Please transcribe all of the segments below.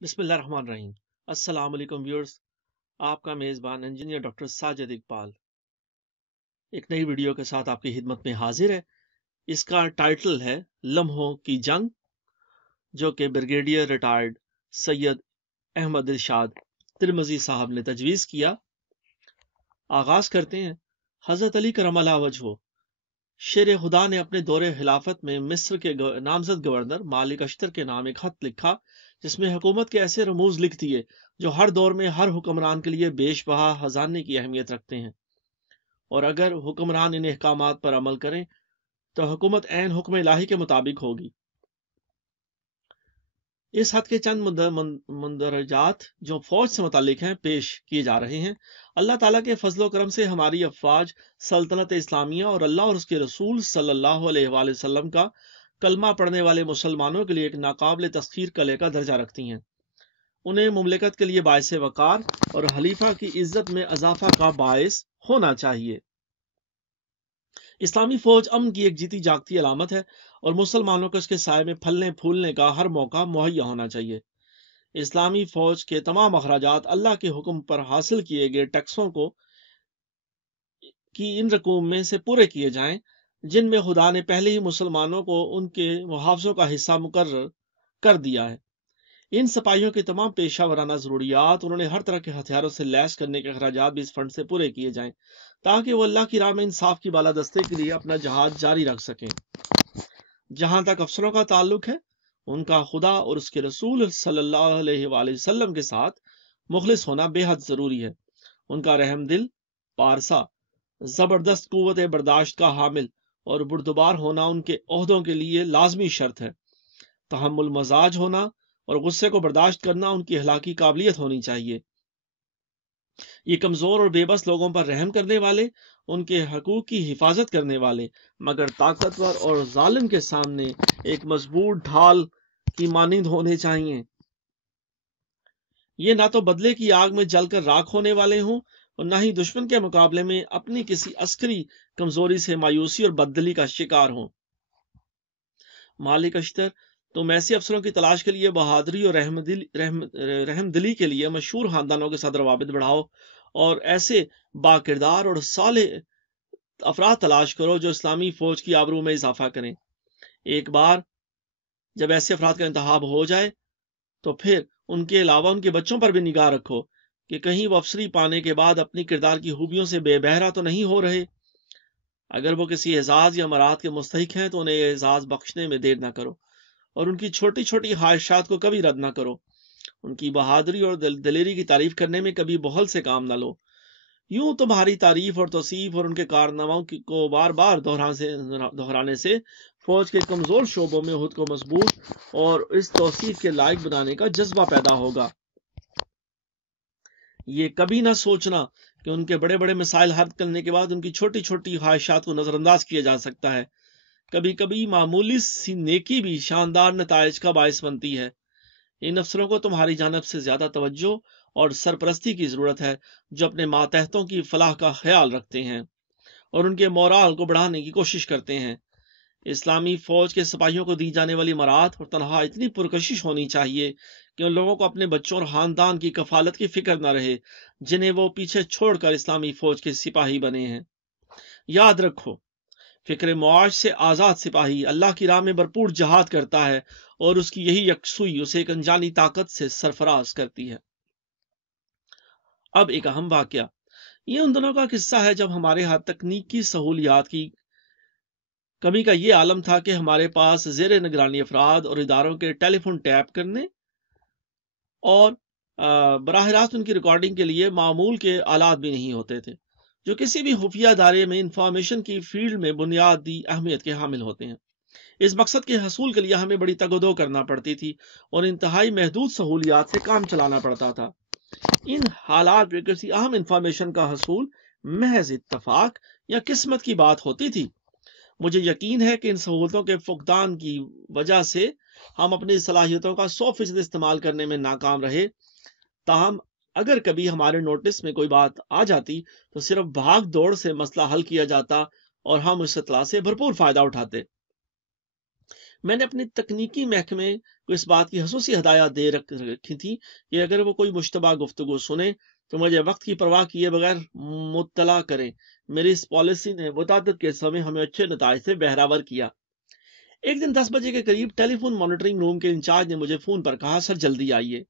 بسم اللہ الرحمن الرحیم۔ السلام علیکم ویورز، آپ کا میزبان انجینئر ڈاکٹر ساجد اقبال ایک نئی ویڈیو کے ساتھ آپ کی خدمت میں حاضر ہے۔ اس کا ٹائٹل ہے لمحوں کی جنگ، جو کہ بریگیڈیئر ریٹائرڈ سید احمد ارشاد ترمذی صاحب نے تجویز کیا۔ آغاز کرتے ہیں۔ حضرت علی کرم اللہ وجہہ شیر خدا نے اپنے دور خلافت میں مصر کے نامزد گورنر مالک اشتر کے نام ایک خط لکھا، جس میں حکومت کے ایسے رموز لکھ دیے جو ہر دور میں ہر حکمران کے لیے بیش بہا خزانے کی اہمیت رکھتے ہیں، اور اگر حکمران ان احکامات پر عمل کریں تو حکومت عین حکم الہی کے مطابق ہوگی۔ اس خط کے چند مندرجات جو فوج سے متعلق ہیں پیش کیے جا رہے ہیں۔ اللہ تعالیٰ کے فضل و کرم سے ہماری افواج سلطنت اسلامیہ اور اللہ اور اس کے رسول صلی اللہ علیہ وآلہ وسلم کا کلمہ پڑھنے والے مسلمانوں کے لیے ایک ناقابل تسخیر قلعے کا درجہ رکھتی ہیں۔ انہیں مملکت کے لیے باعث وقار اور خلیفہ کی عزت میں اضافہ کا باعث ہونا چاہیے۔ اسلامی فوج امن کی ایک جیتی جاگتی علامت ہے، اور مسلمانوں کو اس کے سائے میں پھلنے پھولنے کا ہر موقع مہیا ہونا چاہیے۔ اسلامی فوج کے تمام اخراجات اللہ کے حکم پر حاصل کیے گئے ٹیکسوں کی ان رقوم میں سے پورے کیے جائیں جن میں خدا نے پہلے ہی مسلمانوں کو ان کے محافظوں کا حصہ مقرر کر دیا ہے۔ ان سپاہیوں کی تمام پیشہ ورانہ ضروریات انہوں نے ہر طرح کے ہتھیاروں سے لیس کرنے کے اخراجات بھی اس فنڈ سے پورے کیے جائیں، تاکہ وہ اللہ کی راہ میں انصاف کی بالادستی کے لیے اپنا جہاد جاری رکھ سکیں۔ جہاں تک افسروں کا تعلق ہے، ان کا خدا اور اس کے رسول صلی اللہ علیہ وآلہ وسلم کے ساتھ مخلص ہونا بے حد ضروری ہے۔ ان کا رحم دل، پارسا، زبردست قوت برداشت کا حامل اور بردبار ہونا ان کے عہدوں کے لیے لازمی شرط ہے۔ تحمل مزاج ہونا اور غصے کو برداشت کرنا ان کی اخلاقی قابلیت ہونی چاہیے۔ یہ کمزور اور بے بس لوگوں پر رحم کرنے والے، ان کے حقوق کی حفاظت کرنے والے، مگر طاقتور اور ظالم کے سامنے ایک مضبوط ڈھال کی مانند ہونے چاہیے۔ یہ نہ تو بدلے کی آگ میں جل کر راکھ ہونے والے ہوں، اور نہ ہی دشمن کے مقابلے میں اپنی کسی عسکری کمزوری سے مایوسی اور بددلی کا شکار ہوں۔ مالک اشتر، تم ایسے افسروں کی تلاش کے لیے بہادری اور رحم دلی کے لیے مشہور خاندانوں کے ساتھ روابط بڑھاؤ، اور ایسے با کردار اور صالح افراد تلاش کرو جو اسلامی فوج کی آبرو میں اضافہ کریں۔ ایک بار جب ایسے افراد کا انتخاب ہو جائے تو پھر ان کے علاوہ ان کے بچوں پر بھی نگاہ رکھو کہ کہیں وہ افسری پانے کے بعد اپنی کردار کی خوبیوں سے بے بہرا تو نہیں ہو رہے۔ اگر وہ کسی اعزاز یا مراد کے مستحق ہیں تو انہیں یہ اعزاز بخشنے میں دیر نہ کرو، اور ان کی چھوٹی چھوٹی خواہشات کو کبھی رد نہ کرو۔ ان کی بہادری اور دلیری کی تعریف کرنے میں کبھی بہل سے کام نہ لو۔ یوں تمہاری تعریف اور توصیف اور ان کے کارناموں کو بار بار دہرانے سے فوج کے کمزور شعبوں میں خود کو مضبوط اور اس توصیف کے لائق بنانے کا جذبہ پیدا ہوگا۔ یہ کبھی نہ سوچنا کہ ان کے بڑے بڑے مسائل حل کرنے کے بعد ان کی چھوٹی چھوٹی خواہشات کو نظر انداز کیا جا سکتا ہے۔ کبھی کبھی معمولی سی نیکی بھی شاندار نتائج کا باعث بنتی ہے۔ ان افسروں کو تمہاری جانب سے زیادہ توجہ اور سرپرستی کی ضرورت ہے، جو اپنے ماتحتوں کی فلاح کا خیال رکھتے ہیں اور ان کے مورال کو بڑھانے کی کوشش کرتے ہیں۔ اسلامی فوج کے سپاہیوں کو دی جانے والی مراعات اور تنخواہ اتنی پرکشش ہونی چاہیے کہ ان لوگوں کو اپنے بچوں اور خاندان کی کفالت کی فکر نہ رہے جنہیں وہ پیچھے چھوڑ کر اسلامی فوج کے سپاہی بنے ہیں۔ یاد رکھو، فکر معاش سے آزاد سپاہی اللہ کی راہ میں بھرپور جہاد کرتا ہے، اور اس کی یہی یکسوئی اسے ایک انجانی طاقت سے سرفراز کرتی ہے۔ اب ایک اہم واقعہ، یہ ان دنوں کا قصہ ہے جب ہمارے ہاں تکنیکی سہولیات کی کمی کا یہ عالم تھا کہ ہمارے پاس زیر نگرانی افراد اور اداروں کے ٹیلی فون ٹیپ کرنے اور براہ راست ان کی ریکارڈنگ کے لیے معمول کے آلات بھی نہیں ہوتے تھے، جو کسی بھی خفیہ ادارے میں انفارمیشن کی فیلڈ میں بنیادی اہمیت کے حامل ہوتے ہیں۔ اس مقصد کے حصول کے لیے ہمیں بڑی تگ و دو کرنا پڑتی تھی اور انتہائی محدود سہولیات سے کام چلانا پڑتا تھا۔ ان حالات میں کسی اہم انفارمیشن کا حصول محض اتفاق یا قسمت کی بات ہوتی تھی۔ مجھے یقین ہے کہ ان سہولتوں کے فقدان کی وجہ سے ہم اپنی صلاحیتوں کا 100% استعمال کرنے میں ناکام رہے۔ تاہم اگر کبھی ہمارے نوٹس میں کوئی بات آ جاتی تو صرف بھاگ دوڑ سے مسئلہ حل کیا جاتا اور ہم اس اطلاع سے بھرپور فائدہ اٹھاتے۔ میں نے اپنی تکنیکی محکمے کو اس بات کی خصوصی ہدایات دے رکھی تھی کہ اگر وہ کوئی مشتبہ گفتگو سنے تو مجھے وقت کی پرواہ کیے بغیر مطلع کریں۔ میری اس پالیسی نے متعدد کیسوں میں ہمیں اچھے نتائج سے بہراور کیا۔ ایک دن 10 بجے کے قریب ٹیلی فون مانیٹرنگ روم کے انچارج نے مجھے فون پر کہا، سر جلدی آئیے۔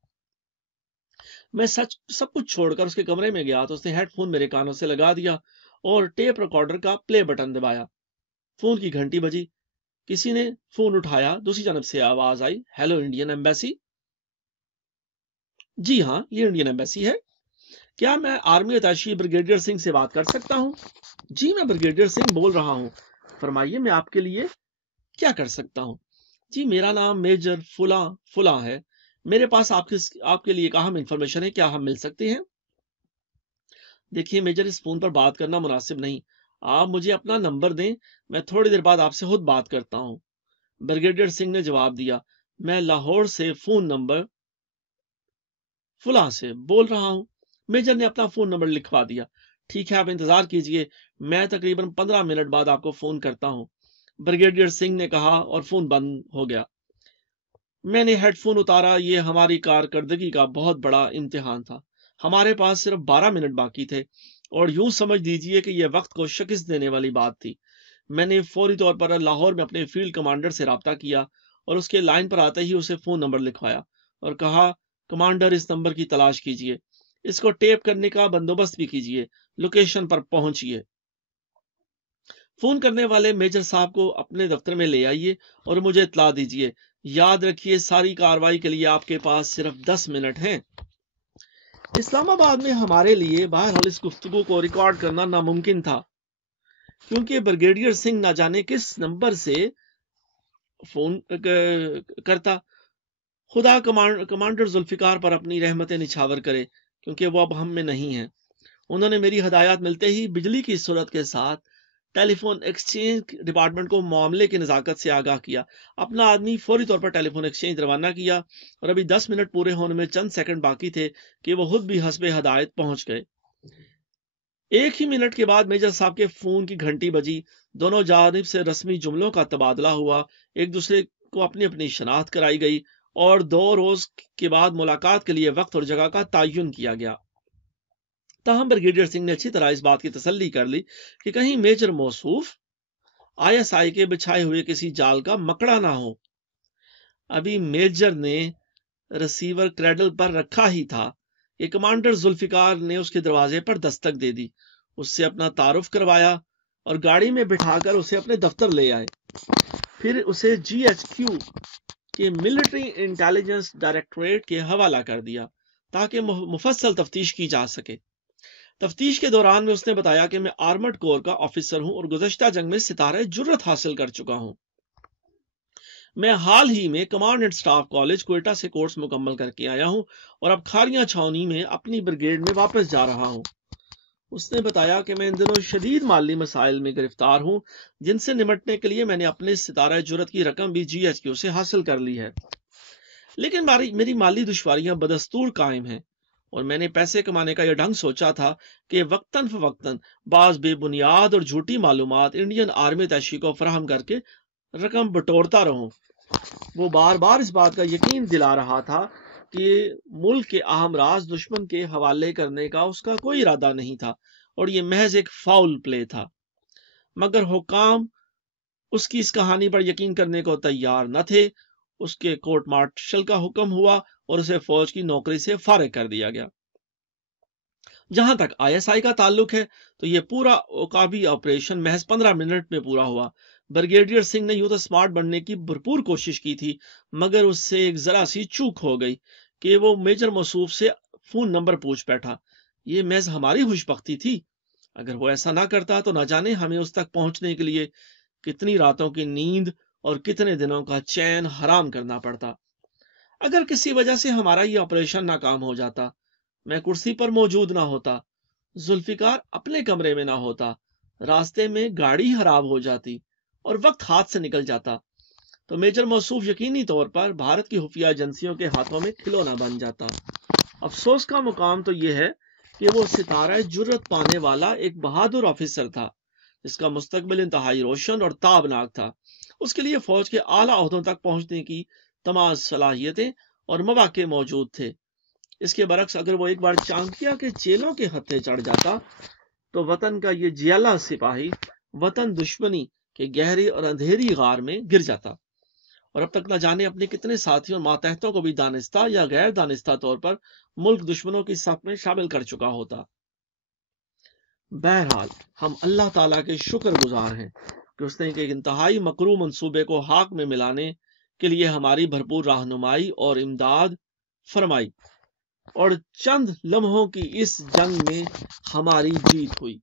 میں سب کچھ چھوڑ کر اس کے کمرے میں گیا تو اس نے ہیڈ فون میرے کانوں سے لگا دیا اور ٹیپ ریکارڈر کا پلے بٹن دبایا۔ فون کی گھنٹی بجی، کسی نے فون اٹھایا، دوسری جانب سے آواز آئی، ہیلو انڈین ایمبیسی۔ جی ہاں، یہ انڈین ایمبیسی ہے، کیا میں آرمی اتاشی بریگیڈیئر سنگھ سے بات کر سکتا ہوں؟ جی میں بریگیڈیئر سنگھ بول رہا ہوں، فرمائیے میں آپ کے لیے کیا کر سکتا ہوں؟ جی میرا نام میجر فلاں فلاں ہے، میرے پاس آپ کے لیے ایک اہم انفارمیشن ہے، کیا ہم مل سکتے ہیں؟ دیکھیے میجر، اس فون پر بات کرنا مناسب نہیں، آپ مجھے اپنا نمبر دیں، میں تھوڑی دیر بعد آپ سے خود بات کرتا ہوں۔ بریگیڈیئر سنگھ نے جواب دیا، میں لاہور سے فون نمبر فلاں سے بول رہا ہوں۔ میجر نے اپنا فون نمبر لکھوا دیا۔ ٹھیک ہے، آپ انتظار کیجئے، میں تقریباً 15 منٹ بعد آپ کو فون کرتا ہوں، بریگیڈیئر سنگھ نے کہا اور فون بند ہو گیا۔ میں نے ہیڈ فون اتارا، یہ ہماری کارکردگی کا بہت بڑا امتحان تھا۔ ہمارے پاس صرف 12 منٹ باقی تھے اور یوں سمجھ دیجئے کہ یہ وقت کو شکست دینے والی بات تھی۔ میں نے فوری طور پر لاہور میں اپنے فیلڈ کمانڈر سے رابطہ کیا اور اس کے لائن پر آتے ہی اسے فون نمبر لکھوایا اور کہا، کمانڈر اس نمبر کی تلاش کیجئے، اس کو ٹیپ کرنے کا بندوبست بھی کیجئے، لوکیشن پر پہنچئے۔ فون کرنے والے میجر صاحب کو اپنے دفتر میں لے آئیے اور مجھے اطلاع دیجئے۔ یاد رکھیے ساری کارروائی کے لیے آپ کے پاس صرف 10 منٹ ہیں۔ اسلام آباد میں ہمارے لیے بہرحال اس گفتگو کو ریکارڈ کرنا ناممکن تھا، کیونکہ بریگیڈیئر سنگھ نہ جانے کس نمبر سے فون کرتا۔ خدا کمانڈر ذوالفقار پر اپنی رحمت نچھاور کرے، کیونکہ وہ اب ہم میں نہیں ہیں۔ انہوں نے میری ہدایات ملتے ہی بجلی کی صورت کے ساتھ ٹیلی فون ایکسچینج ڈپارٹمنٹ کو معاملے کی نزاکت سے آگاہ کیا، اپنا آدمی فوری طور پر ٹیلی فون ایکسچینج روانہ کیا اور ابھی 10 منٹ پورے ہونے میں چند سیکنڈ باقی تھے کہ وہ خود بھی حسب ہدایت پہنچ گئے۔ ایک ہی منٹ کے بعد میجر صاحب کے فون کی گھنٹی بجی، دونوں جانب سے رسمی جملوں کا تبادلہ ہوا، ایک دوسرے کو اپنی اپنی شناخت کرائی گئی اور 2 روز کے بعد ملاقات کے لیے وقت اور جگہ کا تعین کیا گیا۔ تاہم بریگیڈیئر سنگھ نے اچھی طرح اس بات کی تسلی کر لی کہ کہیں میجر موصوف ISI کے بچھائے ہوئے کسی جال کا مکڑا نہ ہو۔ ابھی میجر نے ریسیور کریڈل پر رکھا ہی تھا کہ کمانڈر ذوالفقار نے اس کے دروازے پر دستک دے دی، اس سے اپنا تعارف کروایا اور گاڑی میں بٹھا کر اسے اپنے دفتر لے آئے۔ پھر اسے GHQ کے ملٹری انٹیلیجنس ڈائریکٹوریٹ کے حوالہ کر دیا تاکہ مفصل تفتیش کی جا سکے۔ تفتیش کے دوران میں اس نے بتایا کہ میں آرمڈ کور کا آفیسر ہوں اور گزشتہ جنگ میں ستارہ جرت حاصل کر چکا ہوں۔ میں حال ہی میں command and staff college Quetta سے کورس مکمل کر کے آیا ہوں اور اب کھاریاں چھاونی میں اپنی بریگیڈ میں واپس جا رہا ہوں۔ اس نے بتایا کہ میں ان دنوں شدید مالی مسائل میں گرفتار ہوں، جن سے نمٹنے کے لیے میں نے اپنے ستارہ جرت کی رقم بھی GHQ سے حاصل کر لی ہے، لیکن میری مالی دشواریاں بدستور قائم ہیں اور میں نے پیسے کمانے کا یہ ڈھنگ سوچا تھا کہ وقتاً فوقتاً بعض بے بنیاد اور جھوٹی معلومات انڈین آرمی اتاشی کو فراہم کر کے رقم بٹورتا رہوں۔ وہ بار بار اس بات کا یقین دلا رہا تھا کہ ملک کے اہم راز دشمن کے حوالے کرنے کا اس کا کوئی ارادہ نہیں تھا اور یہ محض ایک فاؤل پلے تھا، مگر حکام اس کی اس کہانی پر یقین کرنے کو تیار نہ تھے۔ اس کے کورٹ مارشل کا حکم ہوا اور اسے فوج کی نوکری سے فارغ کر دیا گیا۔ جہاں تک ISI کا تعلق ہے تو یہ پورا عقابی آپریشن محض 15 منٹ میں پورا ہوا۔ بریگیڈیئر سنگھ نے یوں تو سمارٹ بننے کی بھرپور کوشش کی تھی، مگر اس سے ایک ذرا سی چوک ہو گئی کہ وہ میجر موصوف سے فون نمبر پوچھ بیٹھا۔ یہ محض ہماری خوش بختی تھی، اگر وہ ایسا نہ کرتا تو نہ جانے ہمیں اس تک پہنچنے کے لیے کتنی راتوں کی نیند اور کتنے دنوں کا چین حرام کرنا پڑتا۔ اگر کسی وجہ سے ہمارا یہ آپریشن ناکام ہو جاتا، میں کرسی پر موجود نہ ہوتا، ذوالفقار اپنے کمرے میں نہ ہوتا، راستے میں گاڑی خراب ہو جاتی اور وقت ہاتھ سے نکل جاتا، تو میجر موصوف یقینی طور پر بھارت کی خفیہ ایجنسیوں کے ہاتھوں میں کھلونا بن جاتا۔ افسوس کا مقام تو یہ ہے کہ وہ ستارہ جرت پانے والا ایک بہادر آفیسر تھا جس کا مستقبل انتہائی روشن اور تابناک تھا، اس کے لیے فوج کے اعلیٰ عہدوں تک پہنچنے کی تمام صلاحیتیں اور مواقع موجود تھے۔ اس کے برعکس اگر وہ ایک بار چانکیہ کے چیلوں کے ہتھے چڑھ جاتا تو وطن کا یہ جیلا سپاہی وطن دشمنی کے گہری اور اندھیری غار میں گر جاتا، اور اب تک نہ جانے اپنے کتنے ساتھیوں اور ماتحتوں کو بھی دانستہ یا غیر دانستہ طور پر ملک دشمنوں کی صف میں شامل کر چکا ہوتا۔ بہرحال ہم اللہ تعالیٰ کے شکر گزار ہیں کہ اس نے ایک انتہائی مکروہ منصوبے کو حق میں ملانے کے لیے ہماری بھرپور رہنمائی اور امداد فرمائی، اور چند لمحوں کی اس جنگ میں ہماری جیت ہوئی۔